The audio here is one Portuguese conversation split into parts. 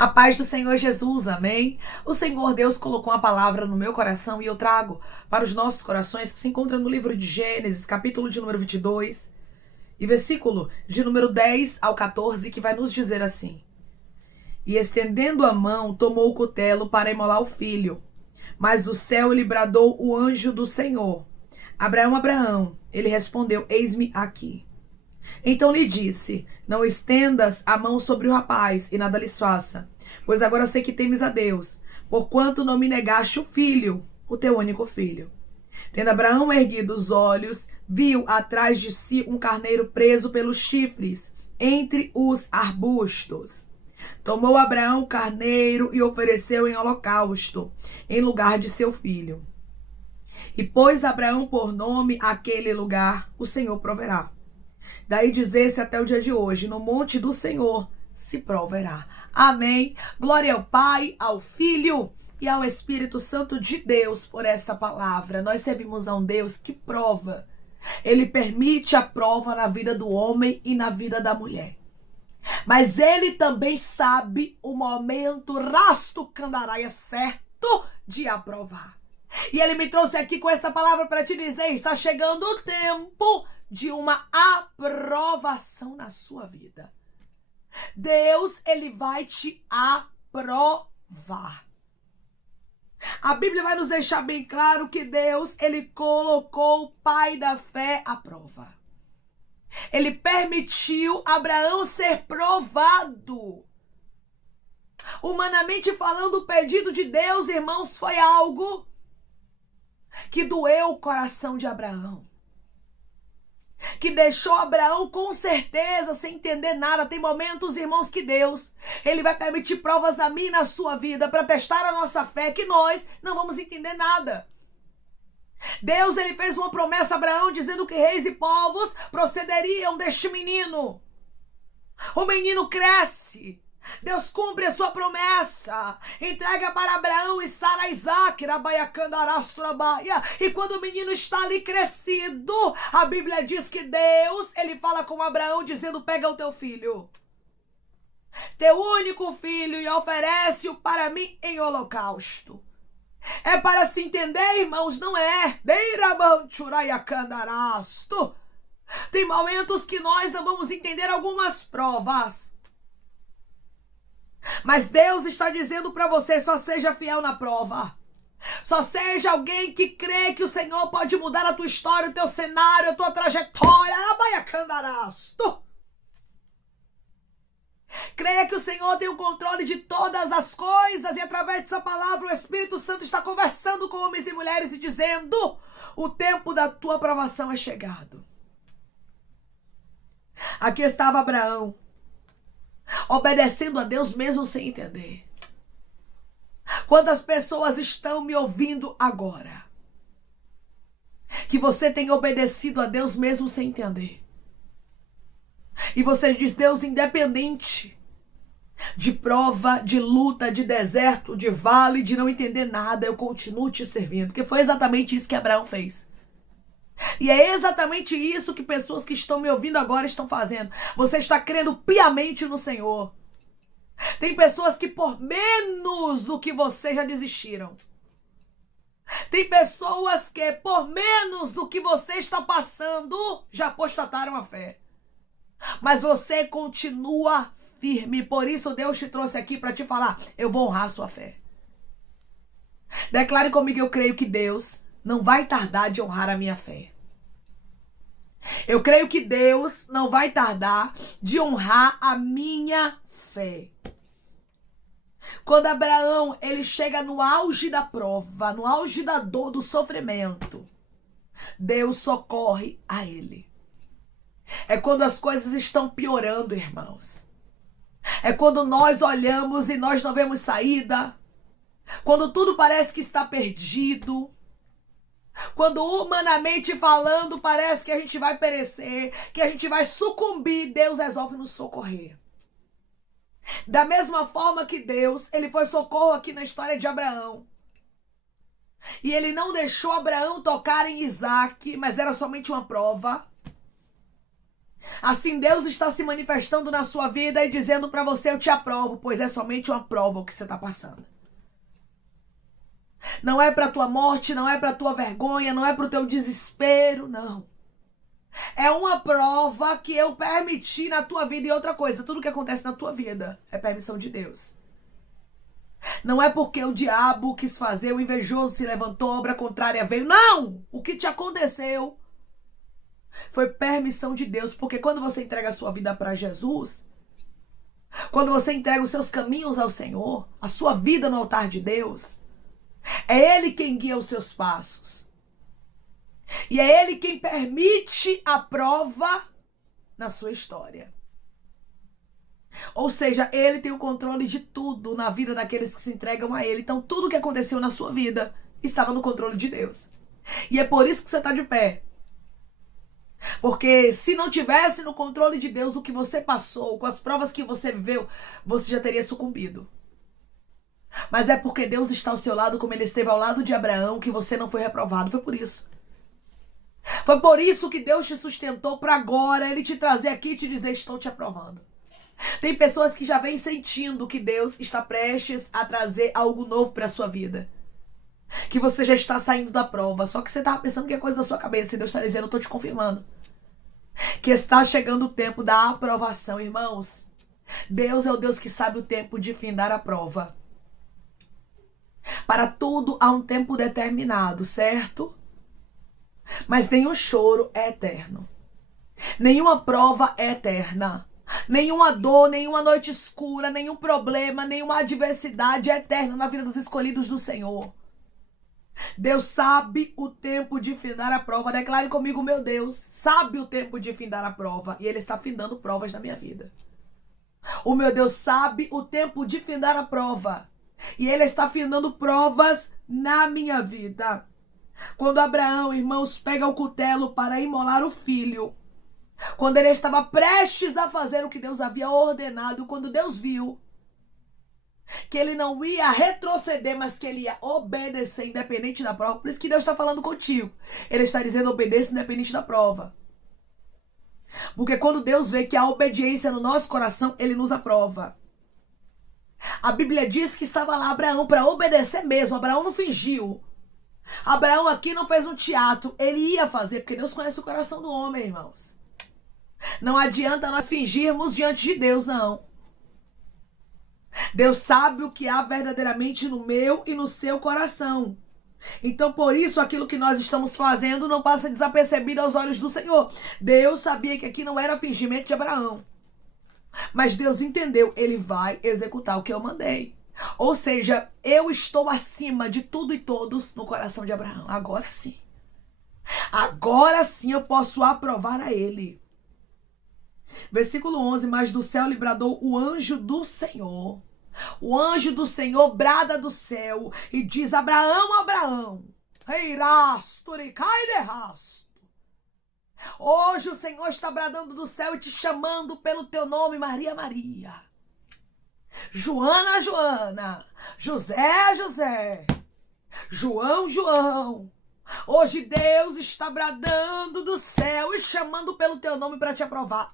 A paz do Senhor Jesus, amém? O Senhor Deus colocou uma palavra no meu coração e eu trago para os nossos corações, que se encontra no livro de Gênesis, capítulo de número 22, e versículo de número 10 ao 14, que vai nos dizer assim: E estendendo a mão, tomou o cutelo para imolar o filho. Mas do céu lhe bradou o anjo do Senhor: Abraão, Abraão. Ele respondeu: Eis-me aqui. Então lhe disse: Não estendas a mão sobre o rapaz, e nada lhes faça, pois agora sei que temes a Deus, porquanto não me negaste o filho, o teu único filho. Tendo Abraão erguido os olhos, viu atrás de si um carneiro preso pelos chifres, entre os arbustos. Tomou Abraão o carneiro e ofereceu em holocausto, em lugar de seu filho. E pôs Abraão por nome àquele lugar: O Senhor proverá. Daí dizer-se até o dia de hoje: no monte do Senhor se proverá. Amém. Glória ao Pai, ao Filho e ao Espírito Santo de Deus por esta palavra. Nós servimos a um Deus que prova. Ele permite a prova na vida do homem e na vida da mulher. Mas ele também sabe o momento rasto candaraia certo de aprovar. E ele me trouxe aqui com esta palavra para te dizer: está chegando o tempo de uma aprovação na sua vida. Deus, ele vai te aprovar. A Bíblia vai nos deixar bem claro que Deus, ele colocou o pai da fé à prova. Ele permitiu Abraão ser provado. Humanamente falando, o pedido de Deus, irmãos, foi algo que doeu o coração de Abraão, que deixou Abraão com certeza sem entender nada. Tem momentos, irmãos, que Deus, ele vai permitir provas na minha e na sua vida para testar a nossa fé, que nós não vamos entender nada. Deus, ele fez uma promessa a Abraão dizendo que reis e povos procederiam deste menino. O menino cresce. Deus cumpre a sua promessa, entrega para Abraão e Sara Isaac, e quando o menino está ali crescido, a Bíblia diz que Deus, ele fala com Abraão dizendo: pega o teu filho, teu único filho, e oferece-o para mim em holocausto. É para se entender, irmãos, não é? Tem momentos que nós não vamos entender algumas provas, mas Deus está dizendo para você: só seja fiel na prova. Só seja alguém que crê que o Senhor pode mudar a tua história, o teu cenário, a tua trajetória. Creia que o Senhor tem o controle de todas as coisas, e através dessa palavra o Espírito Santo está conversando com homens e mulheres e dizendo: o tempo da tua aprovação é chegado. Aqui estava Abraão, obedecendo a Deus mesmo sem entender. Quantas pessoas estão me ouvindo agora que você tem obedecido a Deus mesmo sem entender? E você diz: Deus, independente de prova, de luta, de deserto, de vale, de não entender nada, eu continuo te servindo. Porque foi exatamente isso que Abraão fez. E é exatamente isso que pessoas que estão me ouvindo agora estão fazendo. Você está crendo piamente no Senhor. Tem pessoas que por menos do que você já desistiram. Tem pessoas que por menos do que você está passando já apostataram a fé. Mas você continua firme. Por isso Deus te trouxe aqui para te falar: eu vou honrar a sua fé. Declare comigo: eu creio que Deus não vai tardar de honrar a minha fé. Eu creio que Deus não vai tardar de honrar a minha fé. Quando Abraão, ele chega no auge da prova, no auge da dor, do sofrimento, Deus socorre a ele. É quando as coisas estão piorando, irmãos. É quando nós olhamos e nós não vemos saída. Quando tudo parece que está perdido. Quando humanamente falando parece que a gente vai perecer, que a gente vai sucumbir, Deus resolve nos socorrer. Da mesma forma que Deus, ele foi socorro aqui na história de Abraão. E ele não deixou Abraão tocar em Isaac, mas era somente uma prova. Assim Deus está se manifestando na sua vida e dizendo para você: eu te aprovo, pois é somente uma prova o que você está passando. Não é para tua morte, não é para tua vergonha, não é para o teu desespero, não. É uma prova que eu permiti na tua vida. E outra coisa, tudo que acontece na tua vida é permissão de Deus. Não é porque o diabo quis fazer, o invejoso se levantou, a obra contrária veio. Não! O que te aconteceu foi permissão de Deus. Porque quando você entrega a sua vida para Jesus, quando você entrega os seus caminhos ao Senhor, a sua vida no altar de Deus, é Ele quem guia os seus passos. E é Ele quem permite a prova na sua história. Ou seja, Ele tem o controle de tudo na vida daqueles que se entregam a Ele. Então, tudo que aconteceu na sua vida estava no controle de Deus. E é por isso que você está de pé. Porque se não tivesse no controle de Deus o que você passou, com as provas que você viveu, você já teria sucumbido. Mas é porque Deus está ao seu lado, como Ele esteve ao lado de Abraão, que você não foi reprovado. Foi por isso. Foi por isso que Deus te sustentou para agora Ele te trazer aqui e te dizer: estou te aprovando. Tem pessoas que já vêm sentindo que Deus está prestes a trazer algo novo para a sua vida. Que você já está saindo da prova. Só que você estava pensando que é coisa da sua cabeça. E Deus está dizendo: eu estou te confirmando que está chegando o tempo da aprovação, irmãos. Deus é o Deus que sabe o tempo de findar a prova. Para tudo há um tempo determinado, certo? Mas nenhum choro é eterno. Nenhuma prova é eterna. Nenhuma dor, nenhuma noite escura, nenhum problema, nenhuma adversidade é eterna na vida dos escolhidos do Senhor. Deus sabe o tempo de findar a prova. Declare comigo: meu Deus sabe o tempo de findar a prova. E Ele está findando provas na minha vida. O meu Deus sabe o tempo de findar a prova. E Ele está findando provas na minha vida. Quando Abraão, irmãos, pega o cutelo para imolar o filho, quando ele estava prestes a fazer o que Deus havia ordenado, quando Deus viu que ele não ia retroceder, mas que ele ia obedecer independente da prova. Por isso que Deus está falando contigo. Ele está dizendo: obedeça independente da prova. Porque quando Deus vê que há obediência no nosso coração, Ele nos aprova. A Bíblia diz que estava lá Abraão para obedecer mesmo. Abraão não fingiu. Abraão aqui não fez um teatro. Ele ia fazer, porque Deus conhece o coração do homem, irmãos. Não adianta nós fingirmos diante de Deus, não. Deus sabe o que há verdadeiramente no meu e no seu coração. Então, por isso, aquilo que nós estamos fazendo não passa desapercebido aos olhos do Senhor. Deus sabia que aqui não era fingimento de Abraão. Mas Deus entendeu: Ele vai executar o que eu mandei. Ou seja, eu estou acima de tudo e todos no coração de Abraão. Agora sim. Agora sim eu posso aprovar a Ele. Versículo 11: mas do céu lhe bradou o anjo do Senhor. O anjo do Senhor brada do céu e diz: Abraão, Abraão. Hoje o Senhor está bradando do céu e te chamando pelo teu nome, Maria, Maria. Joana, Joana. José, José. João, João. Hoje Deus está bradando do céu e chamando pelo teu nome para te aprovar.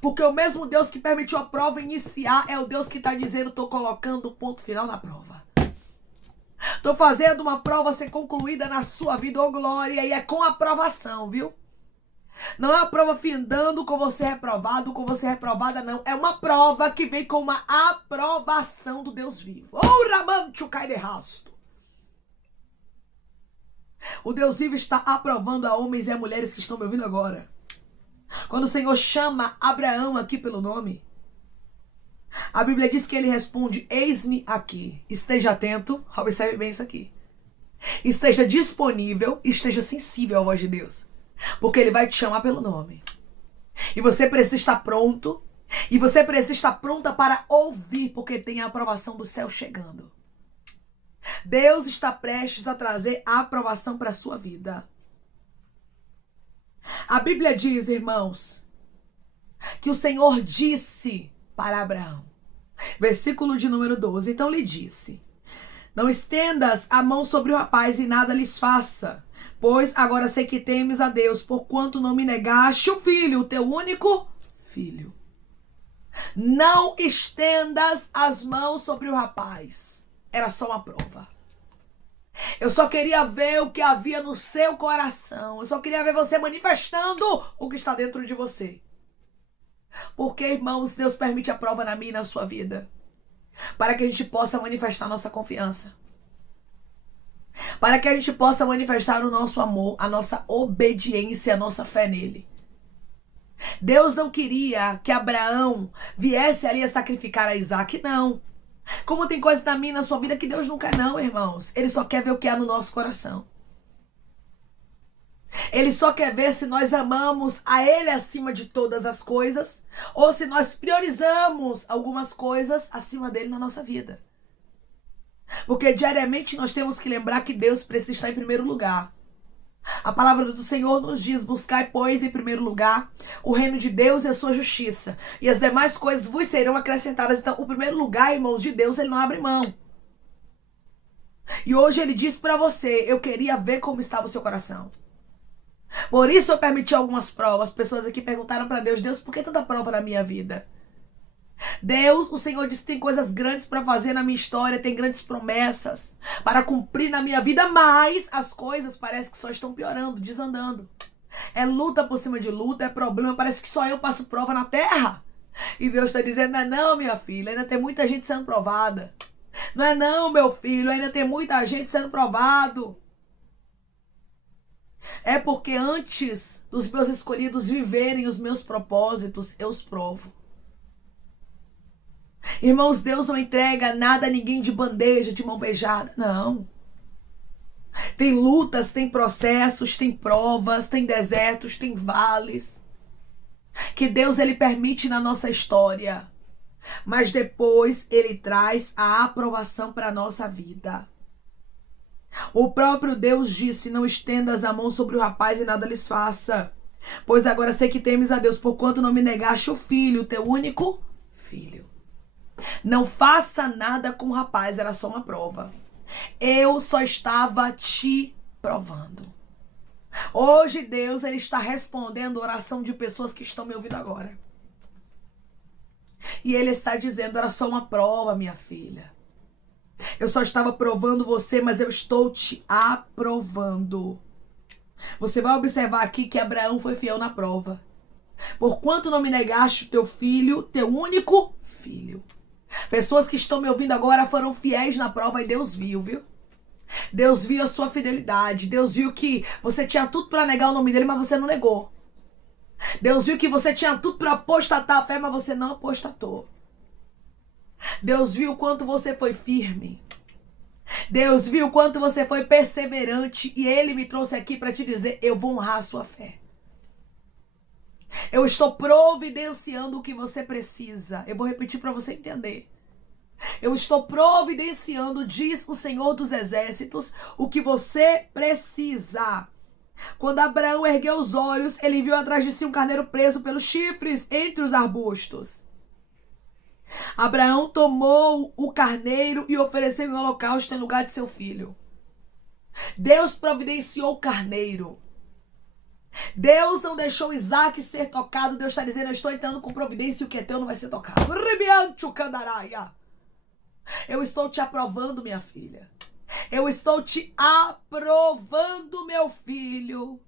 Porque o mesmo Deus que permitiu a prova iniciar é o Deus que está dizendo: estou colocando o ponto final na prova. Estou fazendo uma prova ser concluída na sua vida, ô glória, e é com aprovação, viu? Não é uma prova findando com você reprovado, com você reprovada, não. É uma prova que vem com uma aprovação do Deus vivo. O Deus vivo está aprovando a homens e a mulheres que estão me ouvindo agora. Quando o Senhor chama Abraão aqui pelo nome, a Bíblia diz que ele responde: eis-me aqui. Esteja atento, observe bem isso aqui. Esteja disponível, esteja sensível à voz de Deus. Porque Ele vai te chamar pelo nome. E você precisa estar pronto. E você precisa estar pronta para ouvir, porque tem a aprovação do céu chegando. Deus está prestes a trazer a aprovação para a sua vida. A Bíblia diz, irmãos, que o Senhor disse para Abraão. Versículo de número 12. Então lhe disse: não estendas a mão sobre o rapaz e nada lhes faça, Pois agora sei que temes a Deus, porquanto não me negaste o filho, o teu único filho. Não estendas as mãos sobre o rapaz. Era só uma prova. Eu só queria ver o que havia no seu coração. Eu só queria ver você manifestando o que está dentro de você. Porque, irmãos, Deus permite a prova na minha e na sua vida. Para que a gente possa manifestar nossa confiança. Para que a gente possa manifestar o nosso amor, a nossa obediência, a nossa fé nele. Deus não queria que Abraão viesse ali a sacrificar a Isaac, não. Como tem coisa na minha e na sua vida que Deus não quer, não, irmãos. Ele só quer ver o que há no nosso coração. Ele só quer ver se nós amamos a Ele acima de todas as coisas ou se nós priorizamos algumas coisas acima dele na nossa vida. Porque diariamente nós temos que lembrar que Deus precisa estar em primeiro lugar. A palavra do Senhor nos diz: buscai, pois, em primeiro lugar o reino de Deus e a sua justiça, e as demais coisas vos serão acrescentadas. Então, o primeiro lugar, irmãos, de Deus, ele não abre mão. E hoje ele diz para você: eu queria ver como estava o seu coração. Por isso eu permiti algumas provas. Pessoas aqui perguntaram para Deus: Deus, por que tanta prova na minha vida? Deus, o Senhor disse que tem coisas grandes para fazer na minha história, tem grandes promessas para cumprir na minha vida, mas as coisas parece que só estão piorando, desandando. É luta por cima de luta, é problema, parece que só eu passo prova na terra. E Deus está dizendo: não é não, minha filha, ainda tem muita gente sendo provada. Não é não, meu filho, ainda tem muita gente sendo provado. É porque antes dos meus escolhidos viverem os meus propósitos, eu os provo. Irmãos, Deus não entrega nada a ninguém de bandeja, de mão beijada, não. Tem lutas, tem processos, tem provas, tem desertos, tem vales. Que Deus, ele permite na nossa história. Mas depois ele traz a aprovação para a nossa vida. O próprio Deus disse: não estendas a mão sobre o rapaz e nada lhes faça. Pois agora sei que temes a Deus, porquanto não me negaste o filho, o teu único filho. Não faça nada com o rapaz, era só uma prova. Eu só estava te provando. Hoje Deus, ele está respondendo a oração de pessoas que estão me ouvindo agora. E ele está dizendo: era só uma prova, minha filha. Eu só estava provando você, mas eu estou te aprovando. Você vai observar aqui que Abraão foi fiel na prova. Porquanto não me negaste o teu filho, teu único filho. Pessoas que estão me ouvindo agora foram fiéis na prova e Deus viu, viu? Deus viu a sua fidelidade. Deus viu que você tinha tudo para negar o nome dele, mas você não negou. Deus viu que você tinha tudo para apostatar a fé, mas você não apostatou. Deus viu o quanto você foi firme. Deus viu o quanto você foi perseverante. E ele me trouxe aqui para te dizer: eu vou honrar a sua fé. Eu estou providenciando o que você precisa. Eu vou repetir para você entender. Eu estou providenciando, diz o Senhor dos Exércitos, o que você precisa. Quando Abraão ergueu os olhos, ele viu atrás de si um carneiro preso pelos chifres entre os arbustos. Abraão tomou o carneiro e ofereceu em holocausto em lugar de seu filho. Deus providenciou o carneiro. Deus não deixou Isaac ser tocado. Deus está dizendo: eu estou entrando com providência e o que é teu não vai ser tocado. Eu estou te aprovando, minha filha. Eu estou te aprovando, meu filho.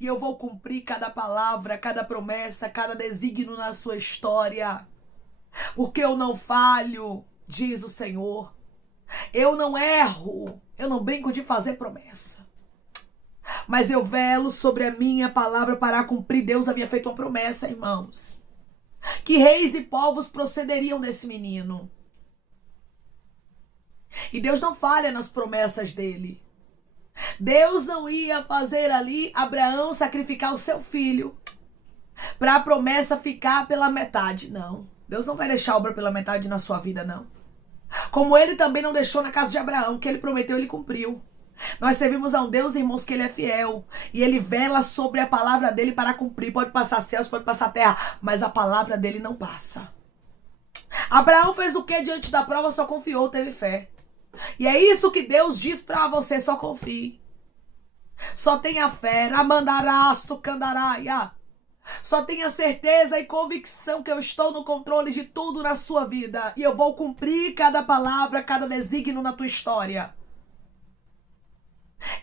E eu vou cumprir cada palavra, cada promessa, cada desígnio na sua história. Porque eu não falho, diz o Senhor. Eu não erro. Eu não brinco de fazer promessa. Mas eu velo sobre a minha palavra para cumprir. Deus havia feito uma promessa, irmãos, que reis e povos procederiam desse menino. E Deus não falha nas promessas dele. Deus não ia fazer ali Abraão sacrificar o seu filho para a promessa ficar pela metade, não. Deus não vai deixar a obra pela metade na sua vida, não. Como ele também não deixou na casa de Abraão, que ele prometeu, ele cumpriu. Nós servimos a um Deus, irmãos, que ele é fiel. E ele vela sobre a palavra dele para cumprir. Pode passar céus, pode passar terra, mas a palavra dele não passa. Abraão fez o que diante da prova? Só confiou, teve fé. E é isso que Deus diz para você: só confie. Só tenha fé, ramandarasto candaraia. Só tenha certeza e convicção que eu estou no controle de tudo na sua vida. E eu vou cumprir cada palavra, cada desígnio na tua história.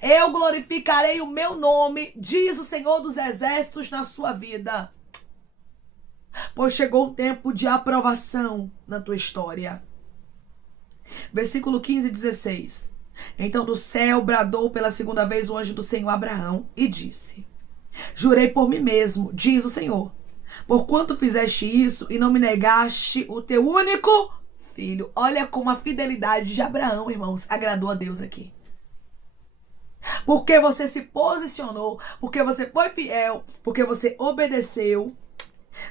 Eu glorificarei o meu nome, diz o Senhor dos Exércitos, na sua vida. Pois chegou um tempo de aprovação na tua história. Versículo 15 e 16. Então do céu bradou pela segunda vez o anjo do Senhor a Abraão e disse: Jurei por mim mesmo, diz o Senhor, porquanto fizeste isso e não me negaste o teu único filho. Olha como a fidelidade de Abraão, irmãos, agradou a Deus aqui. Porque você se posicionou, porque você foi fiel, porque você obedeceu.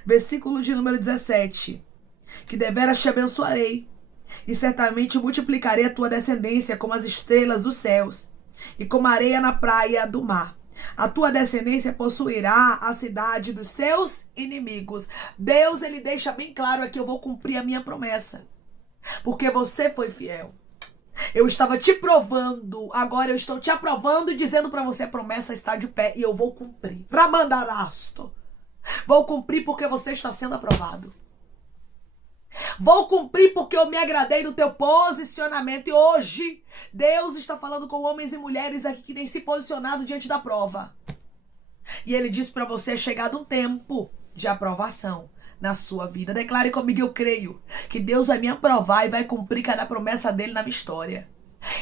Versículo de número 17. Que deveras te abençoarei, e certamente multiplicarei a tua descendência como as estrelas dos céus, e como a areia na praia do mar. A tua descendência possuirá a cidade dos seus inimigos. Deus, ele deixa bem claro aqui: eu vou cumprir a minha promessa, porque você foi fiel. Eu estava te provando, agora eu estou te aprovando e dizendo para você: a promessa está de pé e eu vou cumprir. Ramandarasto. Vou cumprir porque você está sendo aprovado. Vou cumprir porque eu me agradei do teu posicionamento. E hoje, Deus está falando com homens e mulheres aqui que têm se posicionado diante da prova. E Ele diz para você: é chegado um tempo de aprovação na sua vida. Declare comigo: eu creio que Deus vai me aprovar e vai cumprir cada promessa dele na minha história.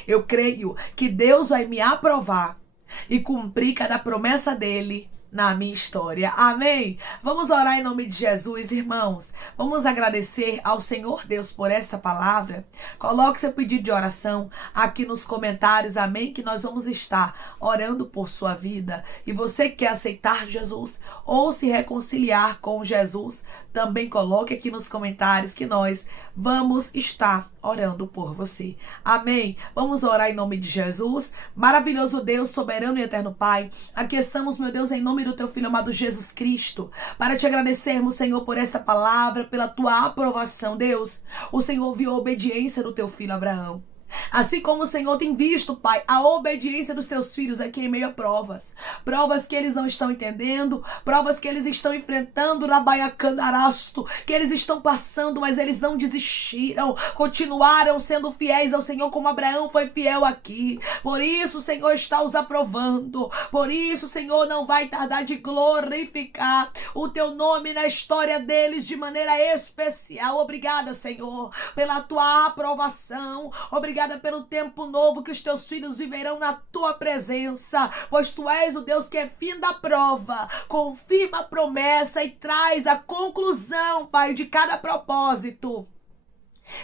Eu creio que Deus vai me aprovar e cumprir cada promessa dele na minha história. Amém? Vamos orar em nome de Jesus, irmãos. Vamos agradecer ao Senhor Deus por esta palavra. Coloque seu pedido de oração aqui nos comentários, amém? Que nós vamos estar orando por sua vida. E você que quer aceitar Jesus ou se reconciliar com Jesus, também coloque aqui nos comentários que nós vamos estar orando por você. Amém? Vamos orar em nome de Jesus. Maravilhoso Deus, soberano e eterno Pai, aqui estamos, meu Deus, em nome do teu Filho amado Jesus Cristo, para te agradecermos, Senhor, por esta palavra, pela tua aprovação. Deus, o Senhor viu a obediência do teu filho Abraão. Assim como o Senhor tem visto, Pai, a obediência dos teus filhos aqui em meio a provas. Provas que eles não estão entendendo, provas que eles estão enfrentando na Baiacandarasto, que eles estão passando, mas eles não desistiram, continuaram sendo fiéis ao Senhor como Abraão foi fiel aqui. Por isso o Senhor está os aprovando, por isso o Senhor não vai tardar de glorificar o teu nome na história deles de maneira especial. Obrigada, Senhor, pela tua aprovação. Obrigada pelo tempo novo que os teus filhos viverão na tua presença, pois tu és o Deus que é fim da prova, confirma a promessa e traz a conclusão, Pai, de cada propósito,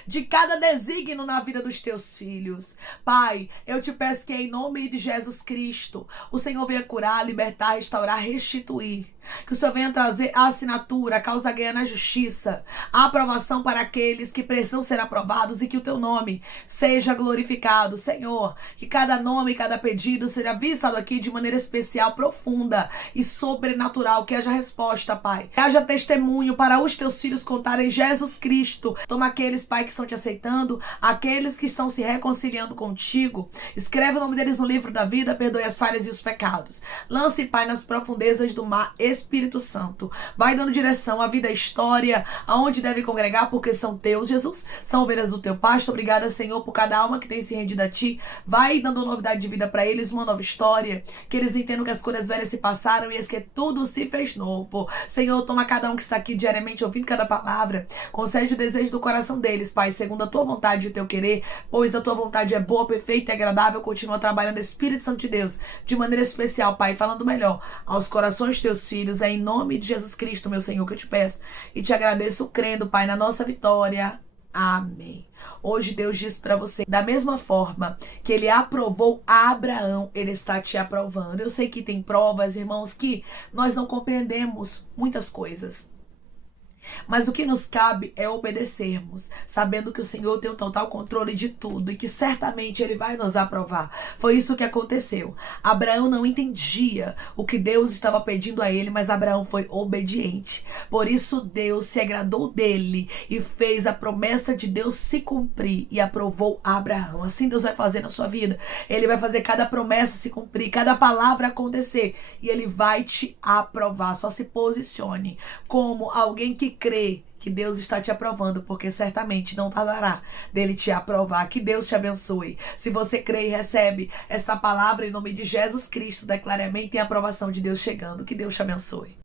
de cada desígnio na vida dos teus filhos. Pai, eu te peço que em nome de Jesus Cristo, o Senhor venha curar, libertar, restaurar, restituir. Que o Senhor venha trazer a assinatura, a causa ganha na justiça, a aprovação para aqueles que precisam ser aprovados e que o teu nome seja glorificado. Senhor, que cada nome, cada pedido seja visto aqui de maneira especial, profunda e sobrenatural. Que haja resposta, Pai. Que haja testemunho para os teus filhos contarem Jesus Cristo. Toma aqueles, Pai, que estão te aceitando, aqueles que estão se reconciliando contigo. Escreve o nome deles no livro da vida, perdoe as falhas e os pecados. Lance, Pai, nas profundezas do mar, Espírito Santo, vai dando direção à vida, à história, aonde deve congregar, porque são teus, Jesus, são ovelhas do teu pasto. Obrigada, Senhor, por cada alma que tem se rendido a ti. Vai dando novidade de vida para eles, uma nova história, que eles entendam que as coisas velhas se passaram e que tudo se fez novo. Senhor, toma cada um que está aqui diariamente ouvindo cada palavra, concede o desejo do coração deles, Pai, segundo a tua vontade e o teu querer, pois a tua vontade é boa, perfeita e agradável. Continua trabalhando, Espírito Santo de Deus, de maneira especial, Pai, falando melhor aos corações de teus filhos. É em nome de Jesus Cristo, meu Senhor, que eu te peço e te agradeço, crendo, Pai, na nossa vitória. Amém. Hoje Deus diz para você, da mesma forma que ele aprovou a Abraão, ele está te aprovando. Eu sei que tem provas, irmãos, que nós não compreendemos muitas coisas. Mas o que nos cabe é obedecermos, sabendo que o Senhor tem o total controle de tudo e que certamente Ele vai nos aprovar. Foi isso que aconteceu. Abraão não entendia o que Deus estava pedindo a ele, mas Abraão foi obediente. Por isso Deus se agradou dele e fez a promessa de Deus se cumprir e aprovou Abraão. Assim Deus vai fazer na sua vida. Ele vai fazer cada promessa se cumprir, cada palavra acontecer e ele vai te aprovar. Só se posicione como alguém que crê que Deus está te aprovando, porque certamente não tardará dele te aprovar. Que Deus te abençoe. Se você crê e recebe esta palavra em nome de Jesus Cristo, declare amém. Tem a aprovação de Deus chegando. Que Deus te abençoe.